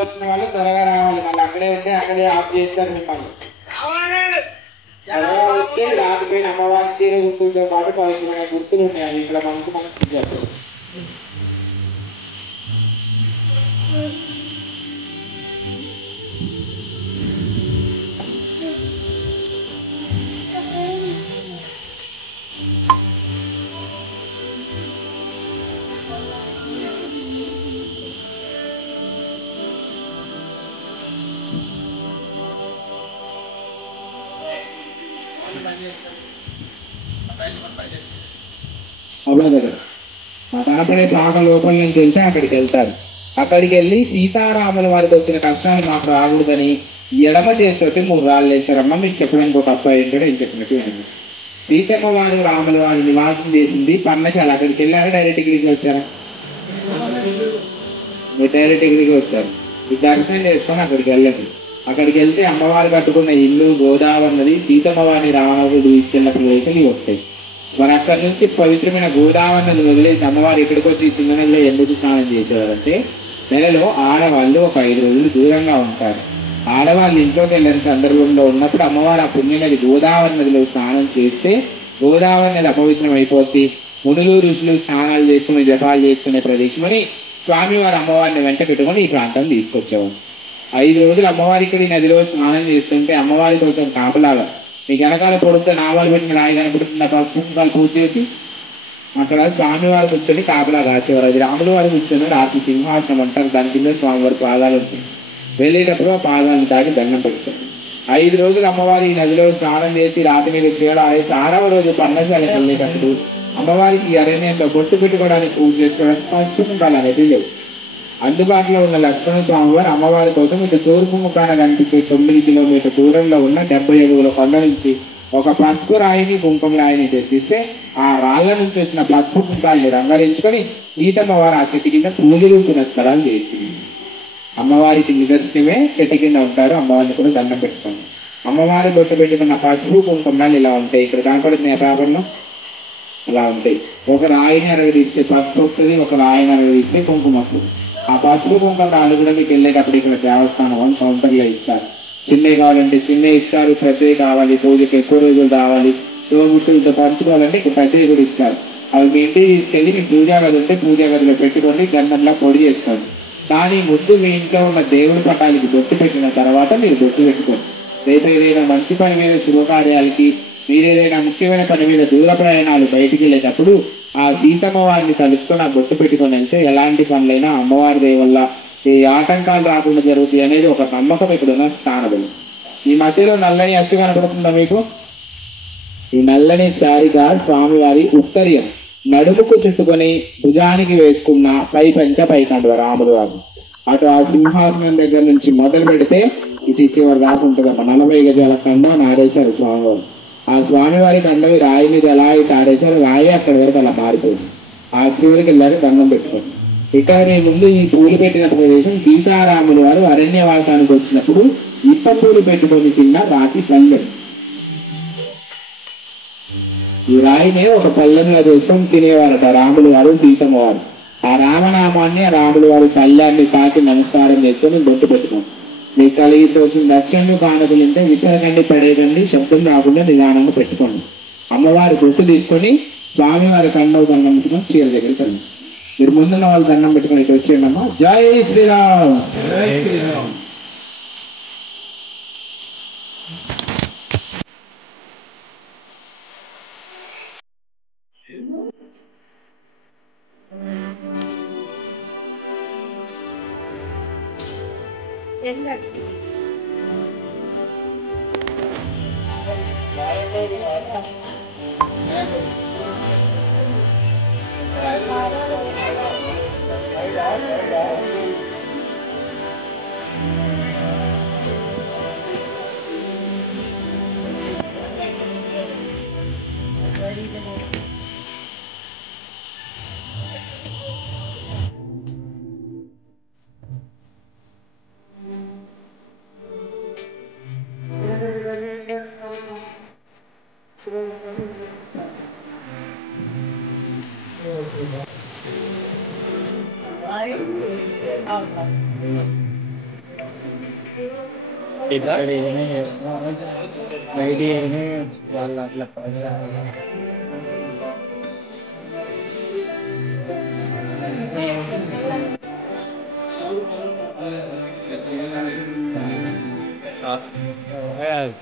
వచ్చిన వాళ్ళు త్వరగా రావాలి. మళ్ళీ అక్కడే ఉంటే అక్కడే ఆఫ్ చేస్తారు మిమ్మల్ని. రాకపోయిన అమ్మవారి చీర గుర్తులతో పాటు పవిత్రమైన గుర్తులు ఉన్నాయి. ఇక్కడ మనకు చెప్పారు. మా తాతనే పాక లోపల నుంచి వెళ్తే అక్కడికి వెళ్తారు. అక్కడికి వెళ్ళి సీతారాముల వారికి వచ్చిన కష్టాలు మాకు రాకూడదని ఎడమ చేసేటి 3 రాళ్ళు వేశారమ్మ. మీకు చెప్పడానికి ఒక అబ్బాయి ఏంటో నేను చెప్పినట్టు సీతమ్మ వారు రాముల వారి నివాసం చేసింది పర్ణశాల. అక్కడికి వెళ్ళారా డైరెక్ట్ గిరికి వచ్చారా? మీరు డైరెక్ట్ గిరికి వచ్చారు. ఈ దర్శనం చేసుకొని అక్కడికి వెళ్ళండి. అక్కడికి వెళ్తే అమ్మవారు కట్టుకున్న ఇల్లు గోదావరి నది, సీతమ్మ వారిని రావణుడు ఇచ్చిన ప్రదేశాలు వస్తాయి. మరి అక్కడి నుంచి పవిత్రమైన గోదావరి నది వదిలేసి అమ్మవారు ఇక్కడికి వచ్చి చిన్న నెలలో ఎందుకు స్నానం చేసేవారంటే, నెలలో ఆడవాళ్ళు ఒక 5 రోజులు దూరంగా ఉంటారు. ఆడవాళ్ళు ఇంట్లోకి వెళ్ళిన సందర్భంలో ఉన్నప్పుడు అమ్మవారు ఆ పుణ్యనది గోదావరి నదిలో స్నానం చేస్తే గోదావరి నది అపవిత్రం అయిపోతే మునులు ఋషులు స్నానాలు చేసుకుని జపాలు చేసుకునే ప్రదేశమని స్వామివారు అమ్మవారిని వెంట పెట్టుకుని ఈ ప్రాంతం తీసుకొచ్చేవారు. 5 రోజులు అమ్మవారి ఇక్కడ ఈ నదిలో స్నానం చేస్తుంటే అమ్మవారి కోసం కాపలాగా మీకు వెనకాల పొడుతో నామాలు పెట్టిన రాయి కనపడుతున్న పుష్పాలు పూజ చేసి అక్కడ స్వామివారు కూర్చొని కాపలా కాసేవారు. అది రాములు వారు కూర్చొని రాత్రి సింహాసనం అంటారు. దాని కింద స్వామివారి పాదాలు ఉంటాయి. వెళ్ళేటప్పుడు ఆ పాదాలను తాగి దండం పెడతారు. 5 రోజులు అమ్మవారి ఈ నదిలో స్నానం చేసి రాత్రి మీద క్రీడలు ఆడేసి 6వ రోజు పర్ణశాలకు వెళ్ళేటప్పుడు అమ్మవారికి అరణ్యంలో బొట్టు పెట్టుకోవడానికి పూజ చేసుకోవడానికి పసుపుకుంటాలు అనేది లేవు. అందుబాటులో ఉన్న లక్ష్మణ స్వామివారు అమ్మవారి కోసం ఇటు తూర్పు ముఖాన కనిపించే 9 కిలోమీటర్ దూరంలో ఉన్న 70 అడుగుల కొండ నుంచి ఒక పసుపు రాయిని కుంకుమ రాయిని తెచ్చిస్తే ఆ రాళ్ల నుంచి వచ్చిన పసుపు కుంకాలని రంగరించుకొని సీతమ్మ వారు ఆ చెట్టు కింద పూజలు పునస్కారాలు చేసింది. అమ్మవారికి నిదర్శనమే చెట్టు కింద ఉంటారు. అమ్మవారిని కూడా దండం పెట్టుకోండి. అమ్మవారి బొట్టు పెట్టుకున్న పసుపు కుంకుమలు ఇలా ఉంటాయి. ఇక్కడ కనపడుతున్న పేపర్లో అలా ఉంటాయి. ఒక రాయిని అరగదీస్తే పసుపు వస్తుంది, ఒక రాయిని అరగదీస్తే కుంకుమ వస్తుంది. ఆ పసుపు కుంకుమ రాళ్ళు కూడా మీకు వెళ్ళేటప్పుడు ఇక్కడ దేవస్థానం కౌంటర్లో ఇస్తారు. చిన్నవి కావాలంటే చిన్నవి ఇస్తారు, పెద్దవి కావాలి పూజకి ఎక్కువ రోజులు రావాలి తోబుట్టులతో పంచుకోవాలంటే ఇక్కడ పెద్దవి కూడా ఇస్తారు. అవి మీ ఇంటికి తీసుకెళ్ళి మీ పూజా గది ఉంటే పూజా గదిలో పెట్టుకొని గంధంలా పొడి చేస్తారు. కానీ ముందు మీ ఇంట్లో ఉన్న దేవుడి పటాలకి బొట్టు పెట్టిన తర్వాత మీరు బొట్టు పెట్టుకోండి. రేపు ఏదైనా మంచి పని మీద శుభకార్యాలకి మీరు ఏదైనా ముఖ్యమైన పని మీద దూర ప్రయాణాలు బయటికి వెళ్ళేటప్పుడు ఆ సీతమ్మ వారిని తలుచుకొని ఆ బొట్టు పెట్టుకొని వెళ్తే ఎలాంటి పనులైనా అమ్మవారి దయ వల్ల ఈ ఆటంకాలు రాకుండా జరుగుతాయి అనేది ఒక నమ్మకం ఇక్కడున్న స్థానబలం. ఈ మధ్యలో నల్లని అచ్చు కనపడుతుందా మీకు? ఈ నల్లని శారిగా స్వామివారి ఉత్తరీయం నడుముకు చుట్టుకొని భుజానికి వేసుకున్న పై పంచ పై కండువ రాముడు వారు. అటు ఆ సింహాసనం దగ్గర నుంచి మొదలు పెడితే ఇది చివరి దాకా ఉంటుందమ్మా. 40 గజాల కండం నాడేశారు స్వామివారు. ఆ స్వామివారి కండవి రాయి మీద ఎలా అయితే ఆడేశారు రాయి అక్కడి వరకు అలా మారిపోయింది. ఆ చివరికి వెళ్ళాక దండం పెట్టుకోండి. ఇక్కడ మీ ముందు ఈ పూలు పెట్టిన ప్రదేశం సీతారాములు వారు అరణ్యవాసానికి వచ్చినప్పుడు ఇప్ప పూలు పెట్టుకొని తిన్న రాతి పల్లెం. ఈ రాయినే ఒక పల్లెంగా చేసుకొని తినేవారట రాములు వారు సీతమ్మ వారు. ఆ రామనామాన్ని రాములు వారి పల్లెన్ని తాకి నమస్కారం చేసుకొని బొట్టు పెట్టుకోండి. మీకు కలిగి తోచిన లక్ష్యంలో కానుకలు ఉంటే విసరకండి, పడేయకండి, శబ్దం రాకుండా నిదానంగా పెట్టుకోండి. అమ్మవారి గుర్తు తీసుకొని స్వామివారి కండవ దండం పెట్టుకొని చీర దగ్గరికి రండి. మీరు ముందున్న వాళ్ళు దండం పెట్టుకొని ఇటు వచ్చేయండమ్మా. జై శ్రీరామ్. జై శ్రీరామ్. ఇక్కడ ఏమీ బయట ఏమీ వాళ్ళు అట్లా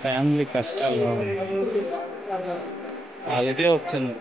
ఫ్యామిలీ కష్టాలు అదే వచ్చింది.